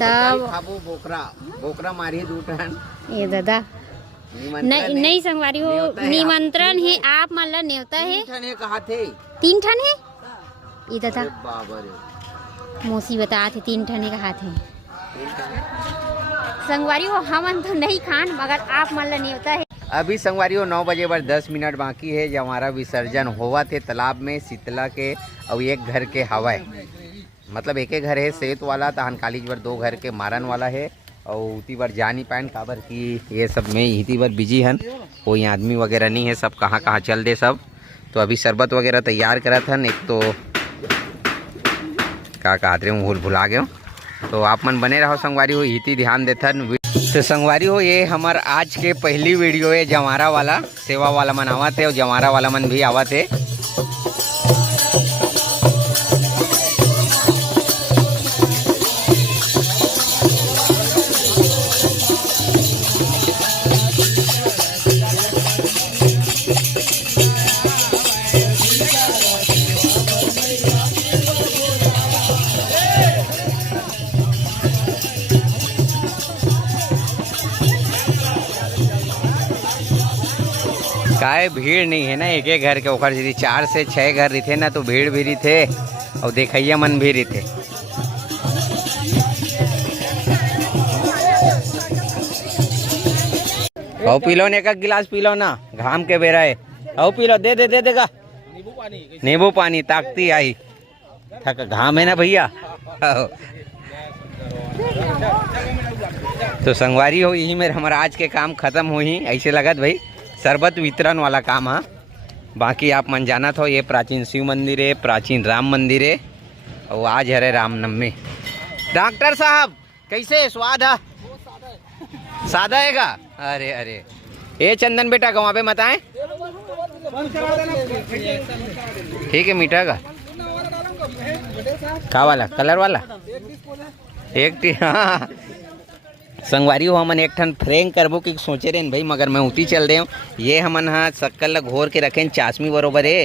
तब बोकरा बोकरा मारी दूठन ये दादा नहीं संगवारी हो निमंत्रण है आप मान ला न्योता है कहा थे 3 ठन है ये दादा बाबा रे मौसी बता थे 3 ठन कहा थे संगवारी हो हमन तो नहीं खान मगर आप मान ला न्योता है। अभी संगवारी 9 बजे पर 10 मिनट बाकी है जब हमारा विसर्जन हुआ थे तालाब में शीतला के और एक घर के हवाए मतलब एक घर है सेत वाला तहन कालीज पर 2 घर के मारन वाला है और उती बार जा नहीं पाए काबर कि ये सब में इती बार बिजी हन कोई आदमी वगैरह नहीं है सब कहाँ कहाँ चल दे सब। तो अभी शरबत वगैरह तैयार करा था एक तो का कहते हैं भुला गए तो आप मन बने रहो संगवारी हो इती ध्यान देता। तो संगवारी हो ये हमार आज के पहली वीडियो है जमारा वाला सेवा वाला मन आवा थे और जमारा वाला मन भी आवा थे। काय भीड़ नहीं है ना एक एक घर के ओकर यदि 4 से 6 घर रहते ना तो भीड़ भी रहते और देखैया मन भी रहते। आओ पी लो एक गिलास पी लो ना घाम के बेरा है आओ पी लो दे देगा नींबू पानी ताकती आई थक घाम है ना भैया। तो संगवारी हो यही में हमारा आज के काम खत्म हुई ऐसे लगत भाई शरबत वितरण वाला काम है। बाकी आप मन जाना था ये प्राचीन शिव मंदिर है प्राचीन राम मंदिर है और आज है रामनवमी। डॉक्टर साहब कैसे स्वाद है सादा है का अरे अरे ये चंदन बेटा वहाँ पे मत आए ठीक है मीठा का वाला कलर वाला एक हाँ संगवारी हो हमन एक ठन फ्रेंक करबो कि सोचे रहे भाई मगर मैं उती चल रहे हूँ ये हमन हाँ शक्कर ला घोर के रखें चाशमी बरोबर है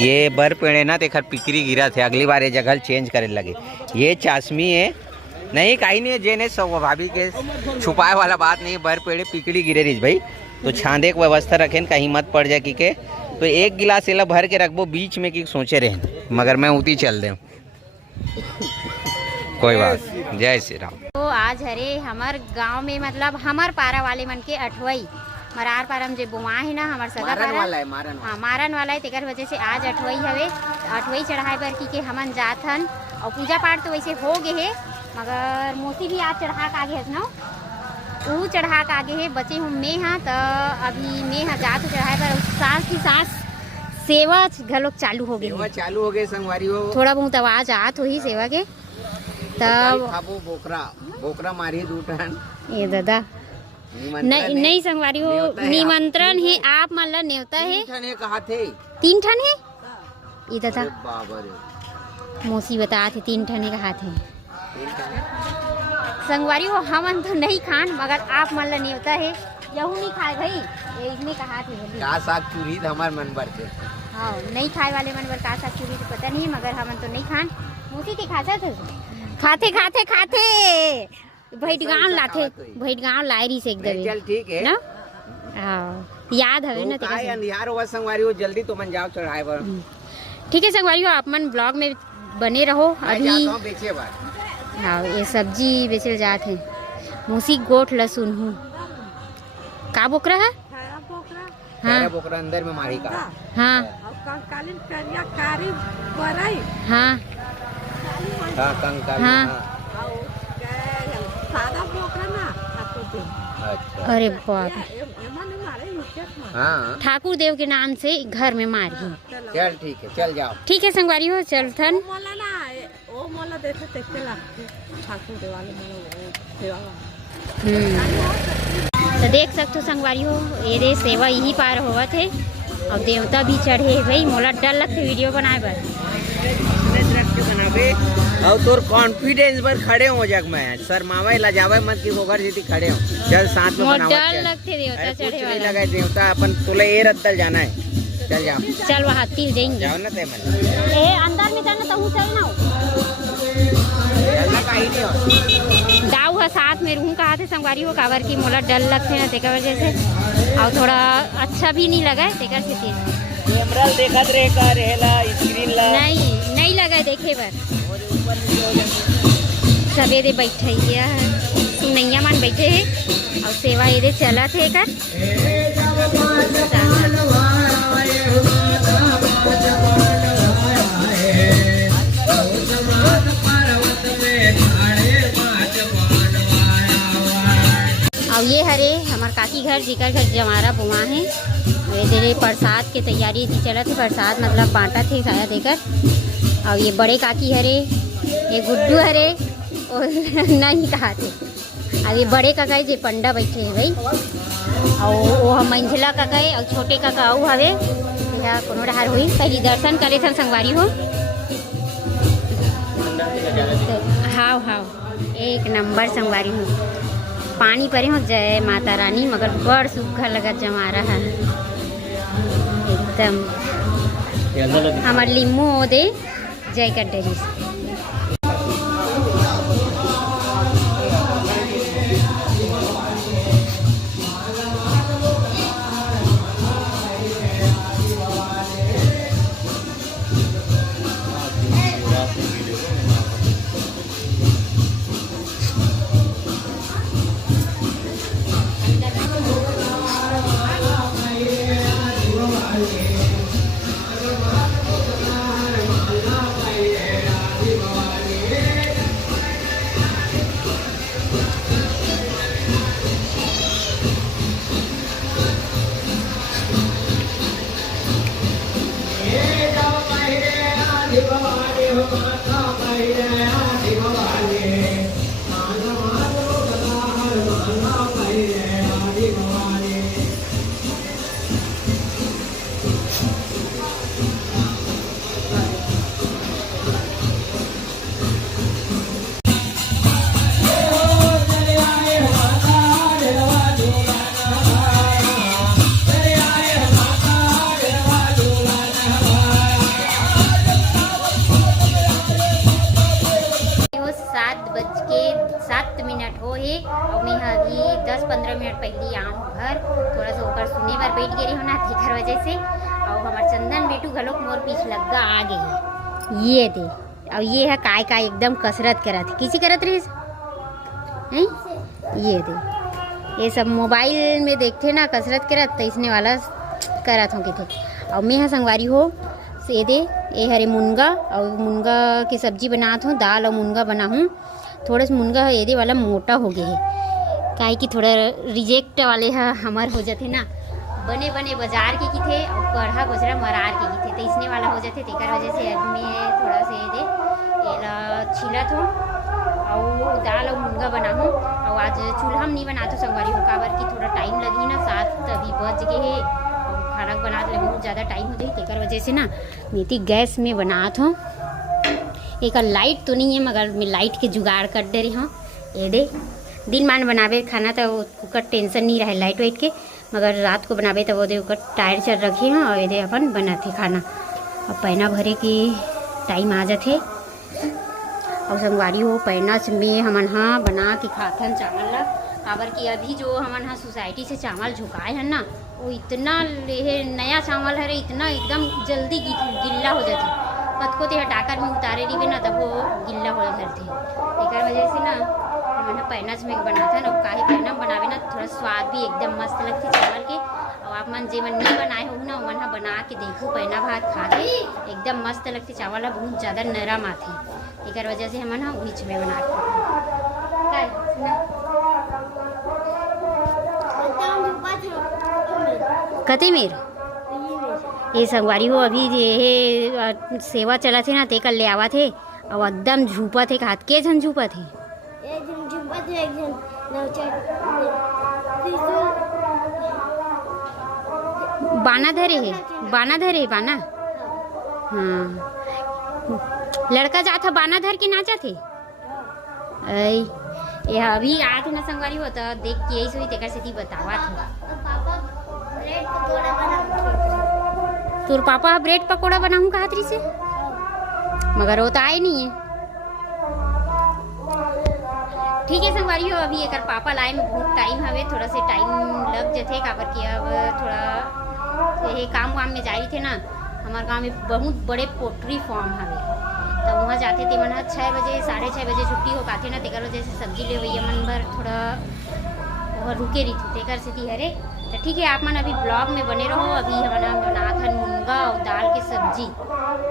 ये बर पेड़े ना तेखर पिकरी गिरा थे अगली बार ये जगह चेंज करे लगे ये चाशमी है नहीं कहीं नहीं जेने स्वाभाविक के छुपाए वाला बात नहीं बर पेड़े पिकड़ी गिरे रही भाई तो छांदे की व्यवस्था रखें कहीं मत पड़ जाए कि के तो एक गिलास एला भर के रखबो बीच में कि सोचे रहे मगर मैं उती चल रहे हूँ कोई बात। जय श्री राम। तो आज हरे हमार गांव में मतलब हमार पारा वाले मन के 8वाई मरार पारम जो बुआ है ना हमार सगा पारा हाँ मारन वाला है तेकर वजह से आज 8वाई हवे 8वाई चढ़ाए पर की के हमन जात हन और पूजा पाठ तो वैसे हो गए है मगर मोती भी आज चढ़ा के आगे है ना वो चढ़ा के आगे है बचे हूँ मैं हाँ तो अभी मैं हाँ जात चढ़ाए पर सांस की सांस सेवा घलोक चालू हो गई संगवारी हो थोड़ा बहुत आवाज आत हुई सेवा के तब बोकरा बोकरा मारी दूठन ये दादा नहीं संगवारी हो निमंत्रण है आप मान ला न्योता है कहा थे 3 ठन है ये दादा बाबा रे मौसी बता थे 3 ठन कहा थे संगवारी हो हमन तो नहीं खान मगर आप मान ला न्योता है यहू नहीं खाए भाई ये इसने कहा थे का साग चूरी हमार मन भर के हाँ नहीं खाए वाले मन भर का साग चूरी तो पता नहीं मगर हमन तो नहीं खान मौसी के खाता थे खाते भैट गाँव लाथे भैट गाँव लायरी से एकदम चल ठीक है ना हाँ याद है ना तेरे अंधियार होगा संगवारी हो जल्दी तो मन जाओ चढ़ाए पर ठीक है संगवारी हो आप मन ब्लॉग में बने रहो अभी बेचे बार हाँ ये सब्जी बेचे जाते हैं मूसी गोट लहसुन हूँ का बोकरा है हाँ बोकरा अंदर में मारी का हाँ हाँ हाँ अरे बाप हाँ ठाकुर देव के नाम से घर में मारी चल ठीक है चल जाओ ठीक है संगवारी हो चलथन तो देख सकते हो संगवारी हो ये सेवा यही पार हुआ थे और देवता भी चढ़े भाई मोला डर लगते वीडियो बनाए और तोर कॉन्फिडेंस पर खड़े हो जग मैं शर्मावे लजावे मत की होकर जीती खड़े हो चल साथ में बनाओ डर लगते देवता चढ़े वाला लगा देवता अपन तुले ये रद्दल जाना है चल जाओ चल वहाँ तीर देंगे जाओ ना ते मन ए अंदर में जाना तो चल ना दाऊ हा साथ में रहूँ कहा थे संगवारी हो काबर की मोला डर लगते ना तेकर वजह से और थोड़ा अच्छा भी नहीं लगा तेकर से कैमरा देखत रहे का रहेला स्क्रीन ला नहीं लगा देखे बर सबे दे बैठे सुनैया मन बैठे है और सेवा ये चला थे कर और ये हरे हमार काकी घर जिकर घर जमारा बुआ है ये प्रसाद के तैयारी थी चला थे प्रसाद मतलब बांटा थे शायद देकर और ये बड़े काकी हरे ये गुड्डू हरे और नहीं कहा थे अब ये बड़े काका जे पंडा बैठे है भाई और वो मंझला काका है और छोटे काका आऊ हवे या कोनो डहार हुई पहली दर्शन करे थे संगवारी हो हाव एक नंबर संगवारी हो पानी परे हो जय माता रानी मगर बड़ सुखा लगा जमा रहा एकदम हमार लिम्मू दे जय कर डेरी हो है और मैं अभी 10-15 मिनट पहले आऊँ घर थोड़ा सा ऊपर सुने बार बैठ गई हो ना तेकर वजह से और हमारे चंदन बेटू घलोक मोर पीछ लगा आ गई ये दे और ये है काय एकदम कसरत करा थी किसी करत रही हैं ये दे ये सब मोबाइल में देखते ना कसरत करत तो इसने वाला करत हूँ कि थे और मैं है संगवारी हो से दे ये हरे मुनगा और मुनगा की सब्जी बनात हूँ दाल और मुनगा बना हूँ थोड़ा सा मुनगा है ये वाला मोटा हो गया है काहे कि थोड़ा रिजेक्ट वाले हमार हो जाते ना बने बाजार के थे और कढ़ा गोजरा मरार के थे तो इसने वाला हो जाते तेकर वजह से मैं थोड़ा से ये छिलत हूँ और दाल और मुनगा बना हूँ और आज चूल्हा में नहीं बनाते संगवारी हो काबर की थोड़ा टाइम लगी ना 7 अभी बज गए है और खाना बना बहुत ज़्यादा टाइम हो जाए तेकर वजह से ना मेथी गैस में बनात हूँ एक लाइट तो नहीं है मगर मैं लाइट के जुगाड़ कर दे रही हूँ ये दे दिन मान बनावे खाना तो ओकर टेंशन नहीं रहे लाइट वाइट के मगर रात को बनावे तो वो दे ओकर टायर चल रखे हैं और ये अपन बनाते खाना अब पैना भरे की टाइम आ जाते और संगवारी हो पैना में हमन हाँ बना के खाथन चावल ला काबर कि अभी जो हमन हाँ सोसाइटी से चावल झुकाए हैं ना वो इतना नया चावल है इतना एकदम जल्दी गिल्ला हो जाते कतको ते हटाकर में उतारे रही ना तब वो गिल्ला हो जाते एक वजह से ना मैंने पैनाज में बनाता ना काहे पैना बनावे ना थोड़ा स्वाद भी एकदम मस्त लगती चावल के और आप मन जे मन नहीं बनाए हो ना मन बना के देखो पैना भात खा के एकदम मस्त लगती चावल बहुत ज़्यादा नरम आती एक वजह से हम ना बीच में बना के कते मेर ये संगवारी हो अभी ये सेवा चला थे ना तेकर ले आवा थे और एकदम झूपा थे हाथ के झन झूपा थे बाना धरे बाना हाँ लड़का जाता बाना धर के नाचा थे ये अभी आते ना संगवारी हो तो देख के यही सोई तेकर से बतावा था तोर पापा ब्रेड पकोड़ा बनाऊँ कहा तरी से मगर वो तो आए नहीं है ठीक है संगवारी हो, अभी एक पापा लाए में बहुत टाइम हवे, थोड़ा से टाइम लग जाते काबर कि अब थोड़ा ये काम वाम में जाई थे ना। हमारे गांव में बहुत बड़े पोल्ट्री फार्म हवे, तो वहाँ जाते थे मन 6 बजे 6:30 बजे छुट्टी हो पाते ना, तेकर वजह से सब्जी ले भैया मन बर थोड़ा वह रुके रही थी तेकर से हरे। तो ठीक है, आप मन अभी ब्लॉग में बने रहो। अभी हमारा बनात हन मुनगा और दाल के सब्जी।